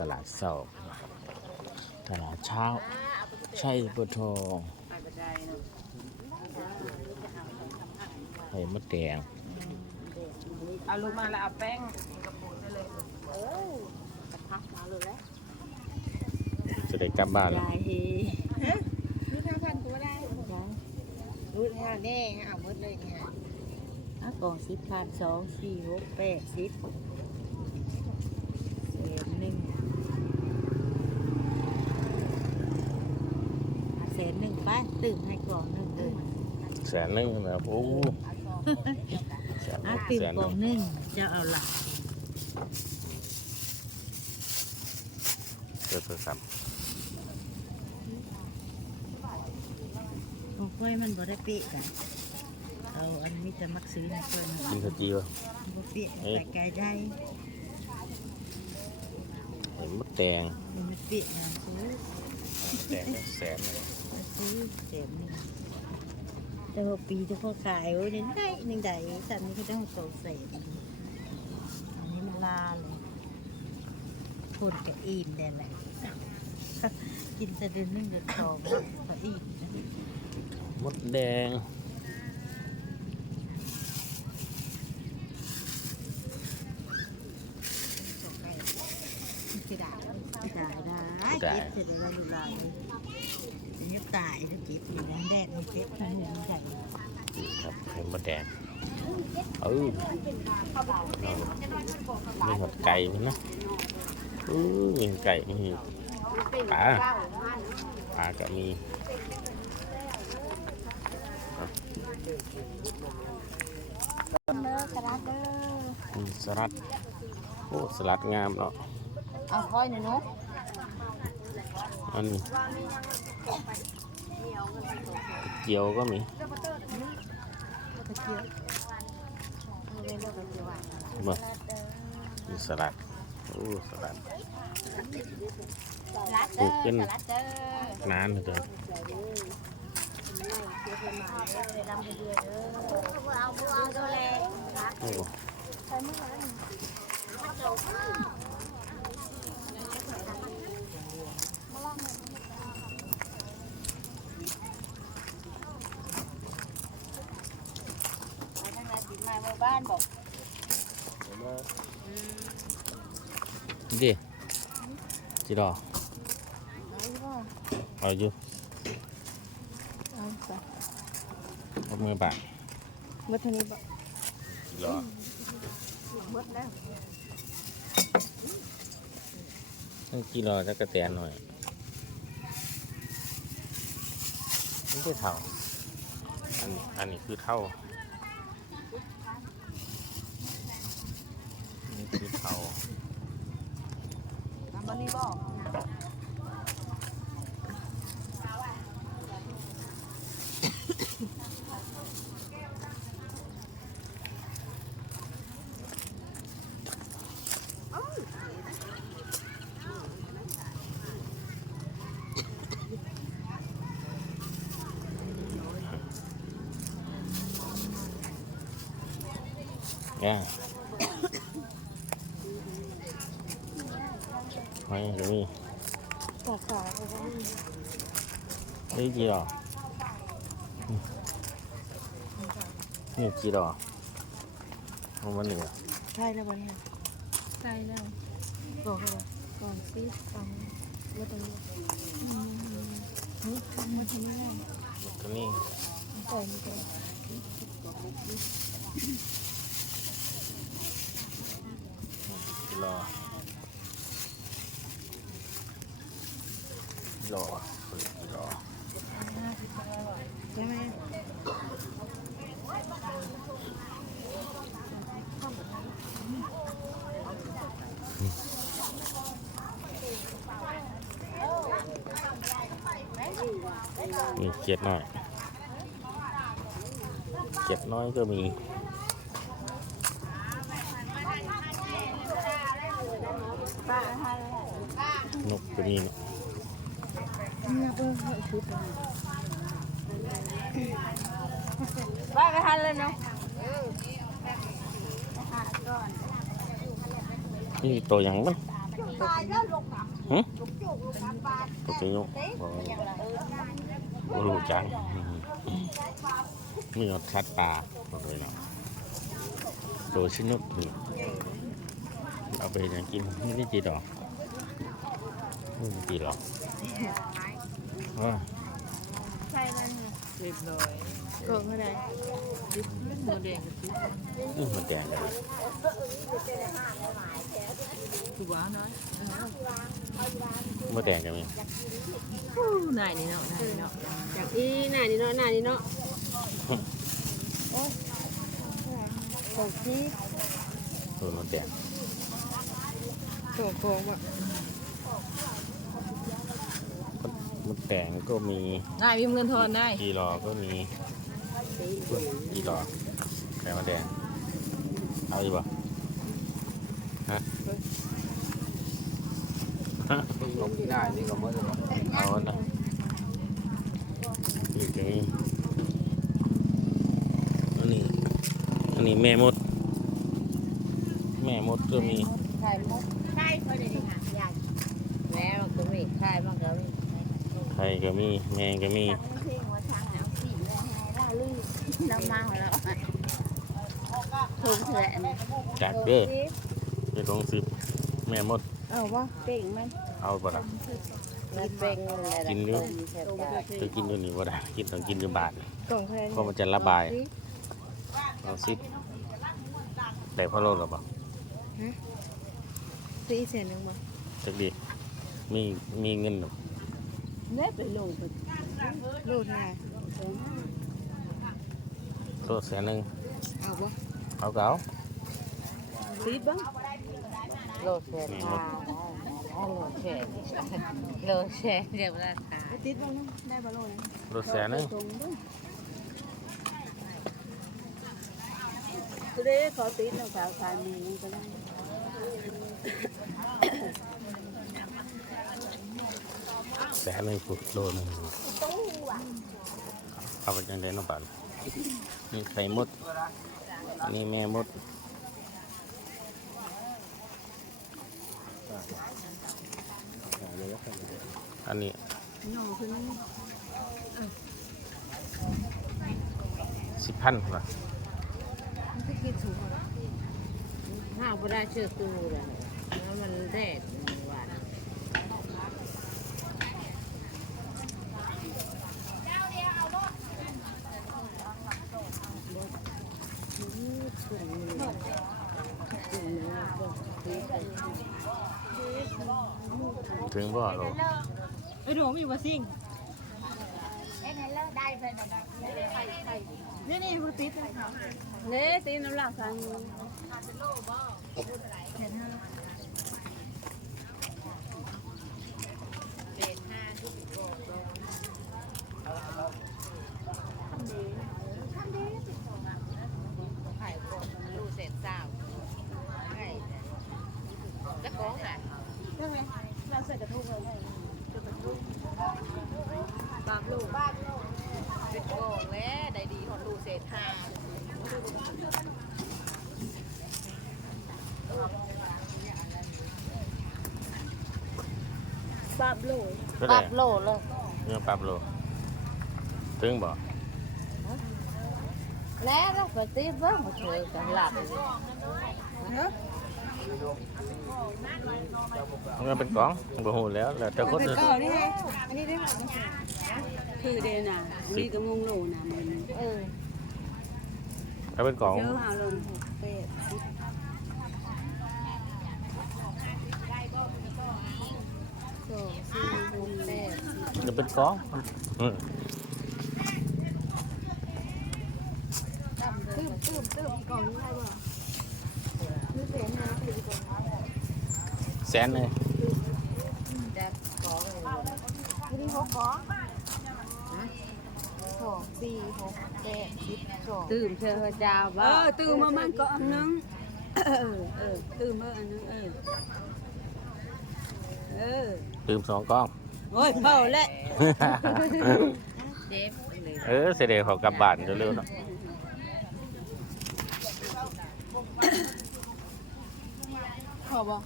ตลาดเช้าตลาดเช้า ใช่ปะทองไข่มดแดงเอาลูกมาแล้วเอาแป้งกระปุกได้เลยจะได้กลับบ้านแล้วยายฮีลูกห้าพันตัวได้ยายลูกห้าแน่เอาหมดเลยเนี่ยอะกล่องสิบพันสองสี่หกแปดสิบเศษหนึ่งเศษหนึ่งไป ตื่นให้กล่องหนึ่งเลยแสนหนึงนะโอ้แสนหอะนึ่งตื่นแสนกหล่นึ่องงหนึ่งจะเอาหลักเจอโทรศัพท์โอ้กล้วยมันบ่ได้เป๊ะกันเอาอันนี้จะมักซื้อให้เพื่อนกินข้าวจีวะบ่เป๊ะใส่ไก่ได้ไข่มดแดงมันไม่เป๊ะนะซื้อแดงแสนหนึ่ง ซื้อเศษหนึ่งแต่ว่าปีที่เขาขายโอ้ยหนึ่งได้หนึ่งได้สันนี้ก็ต้องโตเศษอันนี้มันลาเลยคนก็อิ่มได้แหละกินแต่เดือนหนึ่งเดือนสองก็อิ่มนะมดแดงที่ด่าได้ได้เก็บเสร็จแล้วดูลายยุบ ตายถ้าเก็บอยู่ในแดดมันเก็บทั้งหัวใส่นี่ครับไข่มดแดงเออมีหมดไก่มันนะอือมีไก่มีปลาปลาก็มีเลิกกระดาษเด้อมีสลัดโอ้สลัดงามเนาะเอาค่อยหน่อยนุ๊กอันนี้ เจียวก็มีกระเจียวเอาเว้นเลิกกระเจียวอะบ่มีสลัดโอ้สลัดรัดปลูเด้อกขึ้นรัดเด้อนานเลยไปดำไปเรื่อยเด้อเอาเอาตัวแรงโอ้ ไปทางไหนติดมาเมื่อบ้านบอกดิจีรอเอาบ่เอาอยู่เอาไปเอามือบาดเมื่อเท่านี้บอกจีรอหมดแล้วต้องจีรอจะกระแตนหน่อยไม่ใช่เท่าอันอันนี้คือเท่า อันนี่คือเท่าทำบอนี่บอกย่ ไม่จะมีขอขอไปบ้างเฮ้ยจีรอนี่จีรอเอามันหนึ่งอะใช่แล้ววันนี้ใช่แล้วบอกเลยก่อนซีฟังเมื่อตรงนี้เฮ้ยเมื่อตรงนี้แหละตัวนี้ปล่อยมันไปจีรอจีรอจีรอ ใช่ไหม นี่เจ็ดน้อยเจ็ดน้อยก็มีป้าให้นกก็มีเนาะเนี่ยเพิ่งให้ชุดป้าไปทันเลยเนาะเออไปหาก่อนนี่ตัวอย่างมั้งสามหึตกใจยุบ่บ่ รู้จังมีหยดคัดปลาบอกเลยเนาะโตชินุกนี่เอาไปยังกินไม่ได้จีดอกไม่ได้จีดหรอกอ้าว ใช่นั่นค่ะ เรียบร้อยกล่องเท่าไหร่โมเดลกับตุ๊กอื้อมันแดงเลยตัวบ้าน้อยมันแดงกันไหมอู้นายนี่เนาะนายนี่เนาะจากอีหน้านี่เนาะหน้านี่เนาะของที่เออมันแดงตัวโค้งบ่มัน แดงก็มีนายมีเงินทอนได้กีรอก็มีกีรอไข่มาแดงเอาอีกป่ะฮะฮะลงที่หน้านี่ก็หมดแล้วเอาอันนะนี่จะมีอันนี้อันนี้แม่มด แม่มดก็มีไข่มุก รามาแล้วถุงเถื่อนจัดเด้อไปลงสิบแม่มด เอาว่าเป่งมันเอาปะล่ะมันเป็นอะไรกินอยู่เสร็จแล้วจะกินอยู่นี่บ่ได้กินต้องกินอยู่บาทกล่องเท่าไหร่เพราะมันจะระบายเอาสิบได้พอโลหรือเปล่าซื้ออีกเศษหนึ่งบ่จักดีมีมีเงินหรอ เน็บไปลงไปโลดไงโทษแสนหนึ่งเอาบ่เอาเก่าซีดบ้ แสนเราสาวสายก็ได้แสนหนึ่งฟุตโลนึงเอาไปจังได๋น้องปานนี่ไข่มด นี่แม่มดอันนี้สิบพันเหรอมันคือกินสูงกว่าห้าวบ่ได้เชื่อตู้เลยแล้วมันแดดหวาน ถึงบ่โลไอ้หนูมีบ่ซิ่งนี่นี่มันติดเนี่ติดน้ำหลักทางไข่คนลูเซนเศร้าไข่จะก้องอะ ใช่ไหมเราใส่กระทงเลยบาปลูก เป็นโกงแล้วได้ดีคนลูเซนห้า บาปลูกก็ปได้รับโลเลยเนื้อปรับโลถึงบ่แล้วเราไปตีเบิ้งมาช่วยกันหลับมันก็เป็นกล่องบ่ฮู้แล้วแล้วแต่คนเป็นอื่นก่อนี่ไงอันนี้ได้ไหมคือเดน่ะมีกระมงโลน่ะมันเออถ้าเป็นกล่องเยอะเอาลงหกเป็ดสิบสองสี่หกแปด จะเป็นกล่องอืมตื้มตื้มตื้มกล่องนี้ได้ป่ะนี่เป็นนะคือก่อนแสนหนึงจะก้องเลยอันนี้หกก้อนสองสี่หกแปดสิบสองตื่มเชื่อเจ้าเอบ้าอตื่มมามันก็อันนึงเออเออตื่มมาอันนึงเออเออลืมสองกล่อง โอ้ยเบาแล้วเจ็บเลยเออเสได็จเขากลับบ้านเร็วๆเนาะขอบอก